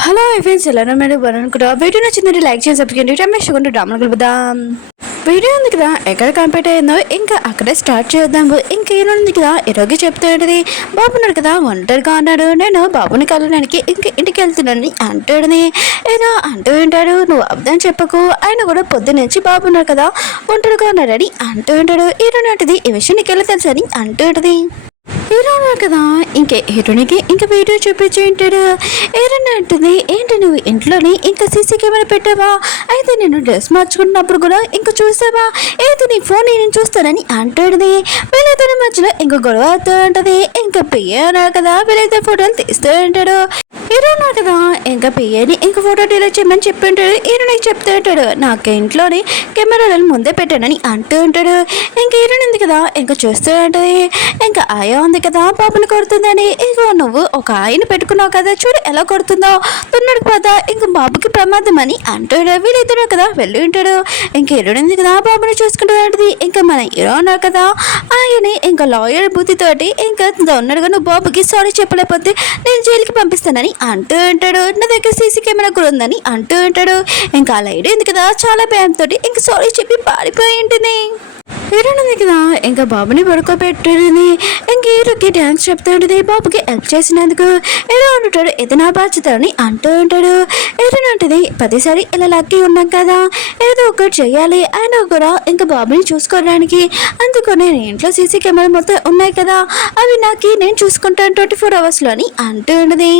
Hello friends ఎలా మీరు బాగున్నాను వీడియో నచ్చిందంటే లైక్ చేసి సబ్స్క్రైబ్ రమేష్ డ్రామాలు కలుపుదాం. వీడియో ఉంది కదా ఎక్కడ కంప్లీట్ అయిందో ఇంకా అక్కడే స్టార్ట్ చేద్దాము. ఇంకా ఏముంది కదా ఇరోగి చెప్తూ ఉంటుంది, బాబు ఉన్నాడు కదా ఒంటరిగా అన్నాడు, నేను బాబుని కలవడానికి ఇంక ఇంటికి వెళ్తున్నాను అంటాడుని. ఏదో అంటూ ఉంటాడు, నువ్వు అబద్ధం చెప్పకు, ఆయన కూడా పొద్దునుంచి బాబు ఉన్నాడు కదా ఒంటరిగా ఉన్నాడని అంటూ ఉంటాడు. హీరోని అంటది, ఈ విషయం నీకెళ్ళి తెలుసు అని అంటూ ఉంటుంది. హీరో కదా ఇంకే హీరోనికి ఇంకా వీడియో చూపించేంటాడు. హీరోని అంటుంది, ఏంటి నువ్వు ఇంట్లోని ఇంకా సీసీ కెమెరా పెట్టావా, అయితే నేను డ్రెస్ మార్చుకున్నప్పుడు కూడా ఇంకా చూసావా, ఏది నీ ఫోన్ నేను చూస్తానని అంటాడుది. వీళ్ళిద్దరి మధ్యలో ఇంకా గొడవ అవుతూ ఉంటుంది. ఇంకా పియ్య అన్నాడు కదా వీళ్ళైతే ఫోటోలు తీస్తూ ఉంటాడు. హీరో ఉన్నాడు కదా ఇంకా పియ్యని ఇంకా ఫోటో డిలీట్ చేయమని చెప్పి ఉంటాడు. హీరోనికి చెప్తూ ఉంటాడు, నాకు ఇంట్లోని కెమెరాలను ముందే పెట్టానని అంటూ ఉంటాడు. ఇంకా హీరోని ఉంది కదా ఇంకా చూస్తూ ఉంటుంది. ఇంకా ఆయా ఉంది కదా బాబుని కొడుతుందని, ఇంకో నువ్వు ఒక ఆయన పెట్టుకున్నావు కదా చూడు ఎలా కొడుతుందో, తున్నడు కదా ఇంకా బాబుకి ప్రమాదం అని అంటాడు. వీళ్ళిద్దరు కదా వెళ్ళి ఉంటాడు. ఇంకా హీరోని ఉంది కదా బాబుని చూసుకుంటూ ఉంటుంది. ఇంకా మన హీరో ఉన్నాడు కదా ఆయన ఇంకా లాయర్ బుద్ధితోటి ఇంకా ఉన్నాడుగా, నువ్వు బాబుకి సారీ చెప్పలేకపోతే నేను జైలుకి పంపిస్తానని అంటూ ఉంటాడు. నా దగ్గర సీసీ కెమెరా కూడా ఉందని అంటూ ఉంటాడు. ఇంకా అలా ఉంది కదా చాలా భయంతో ఇంకా సారీ చెప్పి పారిపోయి ఉంటుంది. హీరోని కదా ఇంకా బాబుని పడుకోబెట్టింది. ఇంక హీరోకి డ్యాన్స్ చెప్తూ ఉంటుంది, బాబుకి హెల్ప్ చేసినందుకు. హీరో అంటాడు, ఇది నా బాధ్యత అని అంటూ ఉంటాడు. హీరోని అంటది, ప్రతిసారి ఇలా లక్కీ ఉన్నాం కదా ఏదో ఒకటి చెయ్యాలి, ఆయన కూడా ఇంకా బాబుని చూసుకోవడానికి, అందుకు నేను ఇంట్లో సీసీ కెమెరా మొత్తం ఉన్నాయి కదా అవి నాకు నేను చూసుకుంటాను 24 అవర్స్లో అని అంటూ ఉన్నది.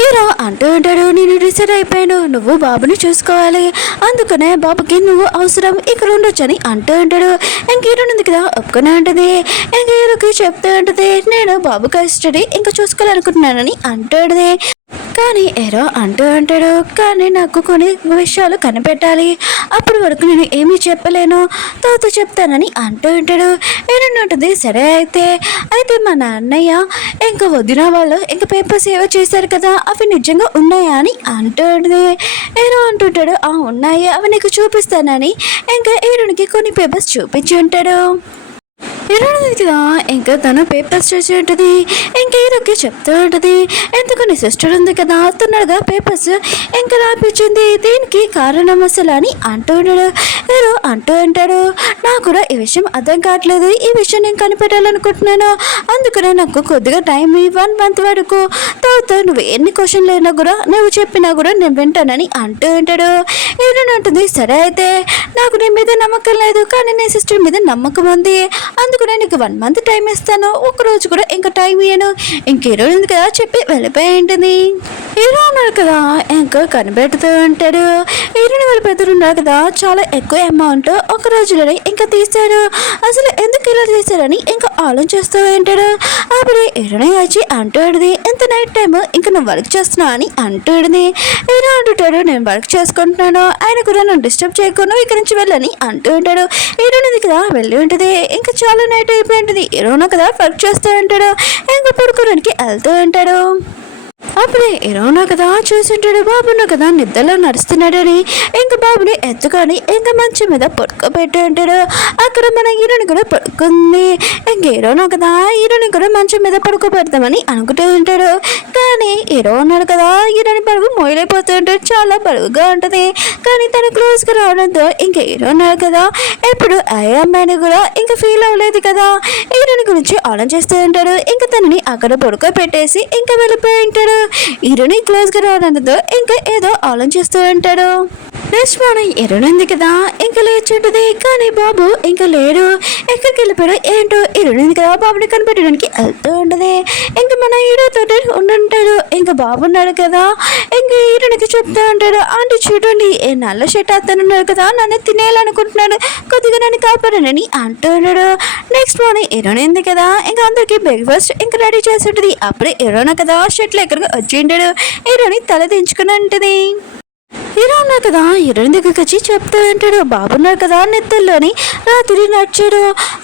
హీరో అంటూ ఉంటాడు, నేను డిసైడ్ అయిపోయాను, నువ్వు బాబుని చూసుకోవాలి, అందుకనే బాబుకి నువ్వు అవసరం ఇక్కడ ఉండొచ్చని అంటూ ఉంటాడు. ఇంక హీరో ఉంది కదా ఒప్పుకునే ఉంటుంది. ఇంక హీరోకి చెప్తూ ఉంటుంది, నేను బాబు కస్టడీ ఇంకా చూసుకోవాలనుకుంటున్నానని అంటాడుది. కానీ హీరో అంటూ అంటాడు, కానీ నాకు కొన్ని విషయాలు కనిపెట్టాలి, అప్పటి వరకు నేను ఏమీ చెప్పలేను, తర్వాత చెప్తానని అంటూ ఉంటాడు. హీరో ఉంటుంది, సరే అయితే మా అన్నయ్య ఇంకా వదిన వాళ్ళు ఇంకా పేపర్స్ ఏవో చేశారు కదా అవి నిజంగా ఉన్నాయా అని అంటుంది. హీరో అంటుంటాడు, ఉన్నాయి అవి నీకు చూపిస్తానని ఇంకా హీరోనికి కొన్ని పేపర్స్ చూపించి ఉంటాడు. హీరోని కదా ఇంకా తను పేపర్స్ చేసి ఉంటుంది. ఇంకా హీరోకి చెప్తూ ఉంటుంది, ఎందుకు నీ సిస్టర్ ఉంది కదా తొందరగా పేపర్స్ ఇంకా రాపించింది, దీనికి కారణం అసలు అని అంటూ ఉంటాడు. హీరో అంటూ ఉంటాడు, నాకు కూడా ఈ విషయం అర్థం కావట్లేదు, ఈ విషయం నేను కనిపెట్టాలనుకుంటున్నాను, అందుకనే నాకు కొద్దిగా టైం 1 month వరకు, తర్వాత నువ్వు ఎన్ని క్వశ్చన్లు అయినా కూడా నువ్వు చెప్పినా కూడా నేను వింటానని అంటూ ఉంటాడు. హీరోని అంటుంది, సరే అయితే నాకు నీ మీద నమ్మకం లేదు కానీ నీ సిస్టర్ మీద నమ్మకం ఉంది, అందుకు నేను నీకు 1 month టైం ఇస్తాను, ఒకరోజు కూడా ఇంకా టైం ఇయ్యను, ఇంక హీరో ఉంది కదా చెప్పి వెళ్ళిపోయి ఉంటుంది. హీరో ఉన్నారు కదా ఇంకా కనిపెడుతూ ఉంటాడు. హీరోని వాళ్ళ పెద్దలు ఉన్నారు కదా చాలా ఎక్కువ అమౌంట్ ఒక రోజులోనే ఇంకా తీశారు, అసలు ఎందుకు ఇలా తీశారని ఇంకా ఆలోచిస్తూ ఉంటాడు. అప్పుడు హీరోని వచ్చి అంటాడుది, ఎంత నైట్ టైం ఇంకా నువ్వు వర్క్ చేస్తున్నావు అని అంటాడుది. హీరో అంటుంటాడు, నేను వర్క్ చేసుకుంటున్నాను, ఆయన కూడా నన్ను డిస్టర్బ్ చేయకుండా ఇక్కడి నుంచి వెళ్ళని అంటూ ఉంటాడు. హీరోని కదా వెళ్ళి ఉంటుంది. ఇంకా చాలా నైట్ అయిపోయి ఉంటుంది. హీరోను కదా వర్క్ చేస్తూ ఉంటాడు, ఇంకా పడుకోవడానికి వెళ్తూ ఉంటాడు. అప్పుడే హీరోనా కదా చూసింటాడు, బాబును కదా నిద్రలో నడుస్తున్నాడని ఇంకా బాబుని ఎత్తుకొని ఇంకా మంచం మీద పడుకోబెట్టి ఉంటాడు. అక్కడ మన హీరోని కూడా పడుకుంది. ఇంక హీరోనా కదా హీరోని కూడా మంచం మీద పడుకోబెడతామని అనుకుంటూ ఉంటాడు. కానీ హీరో ఉన్నాడు కదా హీరోని బరువు మోయలేకపోతూ ఉంటాడు, చాలా బరువుగా ఉంటుంది. కానీ తను క్లోజ్గా రావడంతో ఇంకా హీరో ఉన్నాడు కదా ఎప్పుడు ఆ అమ్మాయిని కూడా ఇంకా ఫీల్ అవ్వలేదు కదా, హీరోని గురించి ఆలోచిస్తూ ఉంటాడు. ఇంకా తనని అక్కడ పడుకోబెట్టేసి ఇంకా వెళ్ళిపోయి ఉంటాడు. హీరోని క్లోజ్ గా రావడంతో ఇంకా ఏదో ఆలోచిస్తూ ఉంటాడు. నెక్స్ట్ మార్నింగ్ హీరోని ఉంది కదా ఇంకా లేచుంటుంది. కానీ బాబు ఇంకా లేడు, ఎక్కడికి వెళ్ళిపోయాడు ఏంటో. హీరోని ఉంది కదా బాబుని కనిపెట్టడానికి వెళ్తూ ఉంటుంది. ఇంకా మన హీరోతో ఉండుంటాడు. ఇంకా బాబు ఉన్నాడు కదా ఇంకా హీరోనికి చెప్తూ ఉంటాడు, ఆంటీ చూడండి ఏ నల్ల షర్ట్ అతను ఉన్నాడు కదా నన్ను తినేయాలనుకుంటున్నాడు, కొద్దిగా నన్ను కాపాడనని అంటూ ఉన్నాడు. నెక్స్ట్ మార్నింగ్ హీరోని ఉంది కదా ఇంకా అందరికి బ్రేక్ఫాస్ట్ ఇంకా రెడీ చేసి ఉంటుంది. అప్పుడే హీరోనా కదా షర్ట్లు ఎక్కడికి వచ్చి ఉంటాడు. హీరోని తల దించుకుని ఉంటుంది. హీరో ఉన్నారు కదా హీరోయిన్ దగ్గరికి వచ్చి చెప్తూ ఉంటాడు, బాబున్నారు కదా నిద్రలోని రాత్రి నడిచాడు,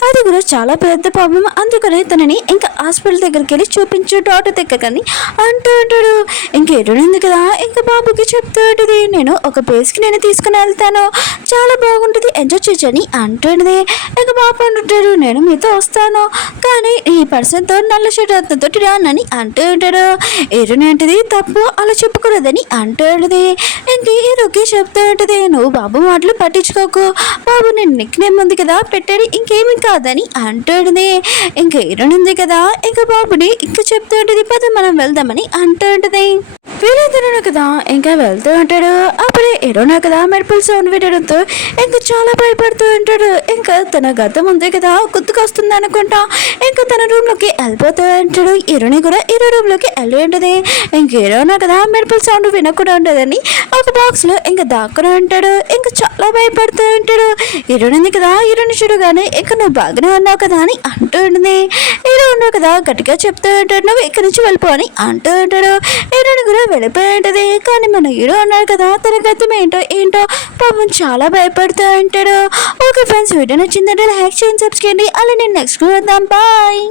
అది కూడా చాలా పెద్ద ప్రాబ్లం, అందుకని తనని ఇంకా హాస్పిటల్ దగ్గరికి వెళ్ళి చూపించు డాక్టర్ దగ్గర కానీ అంటూ ఉంటాడు. ఇంక ఇంకేటుంది కదా ఇంకా బాబుకి చెప్తూ ఉంటుంది, నేను ఒక ప్లేస్కి నేను తీసుకుని వెళ్తాను, చాలా బాగుంటుంది, ఎంజాయ్ చేయని అంటుంది. ఇక బాబు అంటుంటాడు, నేను మీతో వస్తాను కానీ ఈ పర్సన్తో నల్ల షర్ట్తో రానని అంటూ ఉంటాడు. ఏరునేంటిది తప్పు అలా చెప్పకూడదని అంటూ ఉంటుంది. ఇంక హీరోకి చెప్తూ ఉంటుంది, నువ్వు బాబు మాటలు పట్టించుకోకు, బాబు నేను నిక్ నేమ్ ఉంది కదా పెట్టాడు, ఇంకేమి కాదని అంటుంది. ఇంక హీరోనుంది కదా ఇంకా బాబుని ఇంకా చెప్తూ ఉంటుంది, పద మనం వెళ్దామని అంటూ ఉంటుంది. వీళ్ళిద్దరు కదా ఇంకా వెళ్తూ ఉంటాడు. అప్పుడే హీరోనా కదా మెరుపుల సౌండ్ వినడంతో ఇంకా చాలా భయపడుతూ ఉంటాడు. ఇంకా తన గతం ఉంది కదా గుర్తుకొస్తుంది అనుకుంటా ఇంకా తన రూమ్ లోకి వెళ్ళిపోతూ ఉంటాడు. హీరోని కూడా హీరో రూమ్ లోకి వెళ్ళి ఉంటుంది. ఇంక హీరోనా కదా మెరుపుల సౌండ్ వినకుండా ఉండదని ఒక బాక్స్ లో ఇంకా దాక్కుని ఉంటాడు. ఇంకా చాలా భయపడుతూ ఉంటాడు. హీరోని కదా హీరోని చూడగానే ఇంకా నువ్వు బాగానే ఉన్నావు కదా అని అంటూ ఉంటుంది. హీరో ఉన్నావు కదా గట్టిగా చెప్తూ ఉంటాడు, నువ్వు ఇక్కడి నుంచి వెళ్ళిపో అని అంటూ ఉంటాడు. హీరోని కూడా వెళ్ళిపోయి ఉంటుంది. కానీ మన హీరో అన్నాడు కదా తన గతం ఏంటో పాపం చాలా భయపడుతూ ఉంటాడు. ఓకే ఫ్రెండ్స్, వీడియో నచ్చిందంటే లైక్ చేయండి, సబ్స్క్రైబ్ చేయండి. అలా నేను నెక్స్ట్ వద్దాం. బాయ్.